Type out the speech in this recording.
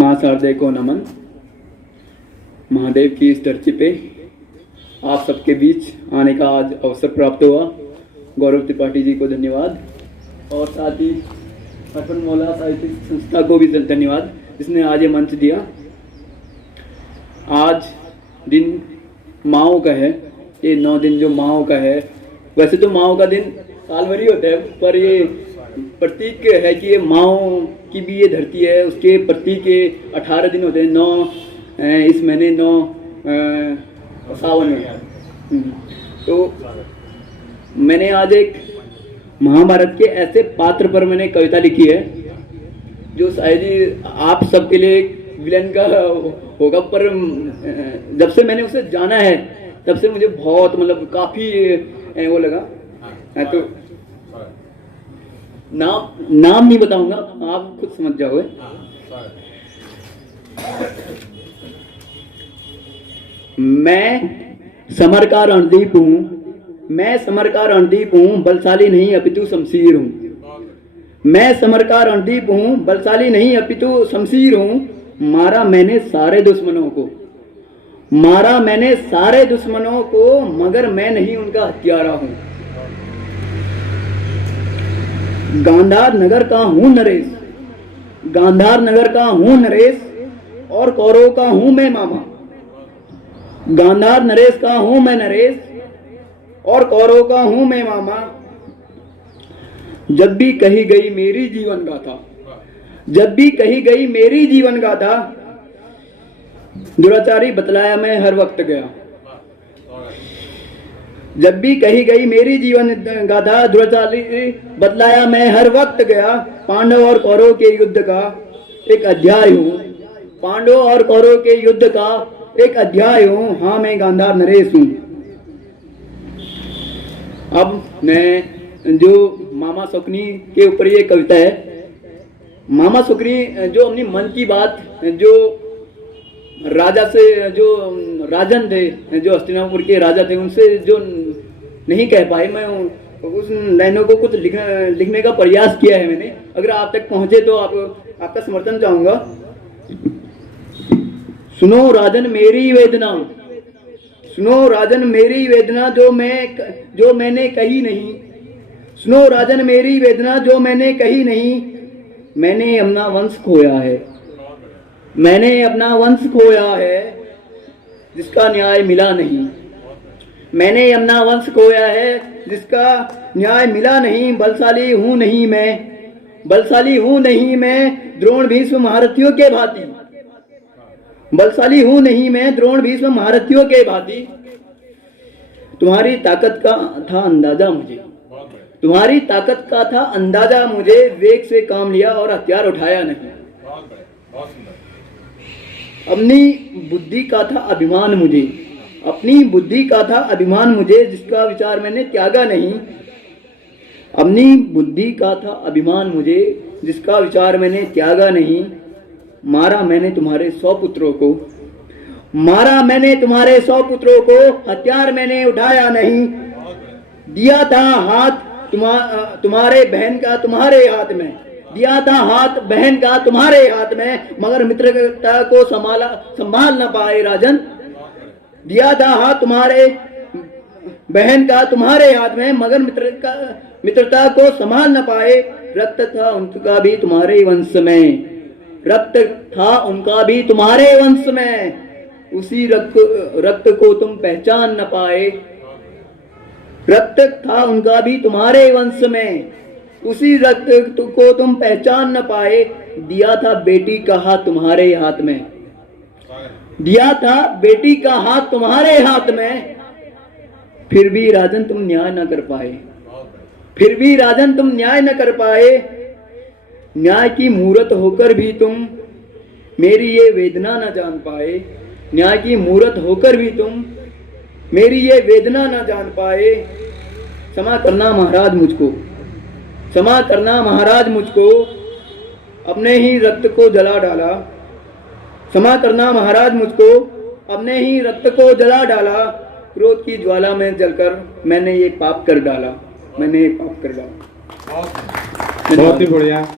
माँ शारदे को नमन। महादेव की इस धरती पे आप सबके बीच आने का आज अवसर प्राप्त हुआ। गौरव त्रिपाठी जी को धन्यवाद और साथ ही अर्पण मौला साहित्यिक संस्था को भी धन्यवाद जिसने आज ये मंच दिया। आज दिन माँओं का है, ये 9 दिन जो माँओं का है। वैसे तो माँओं का दिन साल भर ही होता है, पर ये प्रतीक है कि ये माँओं की भी ये धरती है, उसके प्रतीक के 18 दिन होते हैं। 9 इस महीने 9 सावन में। तो मैंने आज एक महाभारत के ऐसे पात्र पर मैंने कविता लिखी है जो शायद ही आप सबके लिए एक विलन का होगा, पर जब से मैंने उसे जाना है तब से मुझे बहुत मतलब काफी वो लगा। तो नाम नहीं बताऊंगा, आप खुद समझ जाओगे। मैं समर का रणदीप हूँ, मैं समर का रणदीप हूँ, बलशाली नहीं अपितु शमशीर हूँ। मैं समर का रणदीप हूँ, बलशाली नहीं अपितु शमशीर हूँ। मारा मैंने सारे दुश्मनों को, मारा मैंने सारे दुश्मनों को, मगर मैं नहीं उनका हत्यारा हूँ। गांधार नगर का हूँ नरेश, गांधार नगर का हूँ नरेश, और कौरव का हूँ मैं मामा। गांधार नरेश का हूँ मैं नरेश, और कौरव का हूँ मैं मामा। जब भी कही गई मेरी जीवन गाथा, जब भी कही गई मेरी जीवन गाथा, दुराचारी बतलाया मैं हर वक्त गया। जब भी कही गई मेरी जीवन गाथा, दुराचारी बतलाया मैं हर वक्त गया। पांडव और कौरव के युद्ध का एक अध्याय हूँ, पांडव और कौरव के युद्ध का एक अध्याय हूँ। हाँ, मैं गांधार नरेश हूँ। अब मैं जो मामा शौकनी के ऊपर ये कविता है। मामा शौकनी जो अपनी मन की बात, जो राजा से, जो राजन थे, जो हस्तिनापुर के राजा थे, उनसे जो नहीं कह पाए, मैं उस लाइनों को कुछ लिखने का प्रयास किया है मैंने। अगर आप तक पहुंचे तो आपका समर्थन चाहूंगा। सुनो राजन मेरी वेदना, सुनो राजन मेरी वेदना, जो मैंने कही नहीं। सुनो राजन मेरी वेदना, जो मैंने कही नहीं। मैंने अपना वंश खोया है, मैंने अपना वंश खोया है, जिसका न्याय मिला नहीं। मैंने अपना वंश खोया है, जिसका न्याय मिला नहीं। बलशाली हूं नहीं मैं, बलशाली हूं नहीं मैं, द्रोण भीष्म महारथियों के भांति। बलशाली हूं नहीं मैं, द्रोण भीष्म महारथियों के भांति। तुम्हारी ताकत का था अंदाजा मुझे, तुम्हारी ताकत का था अंदाजा मुझे। वेग से काम लिया और हथियार उठाया नहीं। अपनी बुद्धि का था अभिमान मुझे, अपनी बुद्धि का था अभिमान मुझे, जिसका विचार मैंने त्यागा नहीं। अपनी बुद्धि का था अभिमान मुझे, जिसका विचार मैंने त्यागा नहीं। मारा मैंने तुम्हारे 100 पुत्रों को, मारा मैंने तुम्हारे 100 पुत्रों को, हथियार मैंने उठाया नहीं। दिया था हाथ तुम्हारे बहन का तुम्हारे हाथ में, दिया था हाथ बहन का तुम्हारे हाथ में, मगर मित्रता को संभाल न पाए राजन। दिया था हाथ तुम्हारे बहन का तुम्हारे हाथ में, मगर मित्रता को संभाल न पाए। रक्त था उनका भी तुम्हारे वंश में, रक्त था उनका भी तुम्हारे वंश में, उसी रक्त को तुम पहचान न पाए। रक्त था उनका भी तुम्हारे वंश में, उसी रक्त को तुम पहचान न पाए। दिया था बेटी का हाथ तुम्हारे हाथ में, दिया था बेटी का हाथ तुम्हारे हाथ में, फिर भी राजन तुम न्याय न कर पाए, फिर भी राजन तुम न्याय न कर पाए। न्याय की मूरत होकर भी तुम मेरी ये वेदना न जान पाए, न्याय की मूरत होकर भी तुम मेरी ये वेदना न जान पाए। क्षमा करना महाराज मुझको, क्षमा करना महाराज मुझको, अपने ही रक्त को जला डाला। क्षमा करना महाराज मुझको, अपने ही रक्त को जला डाला। क्रोध की ज्वाला में जलकर मैंने ये पाप कर डाला, मैंने ये पाप कर डाला। बहुत ही बढ़िया।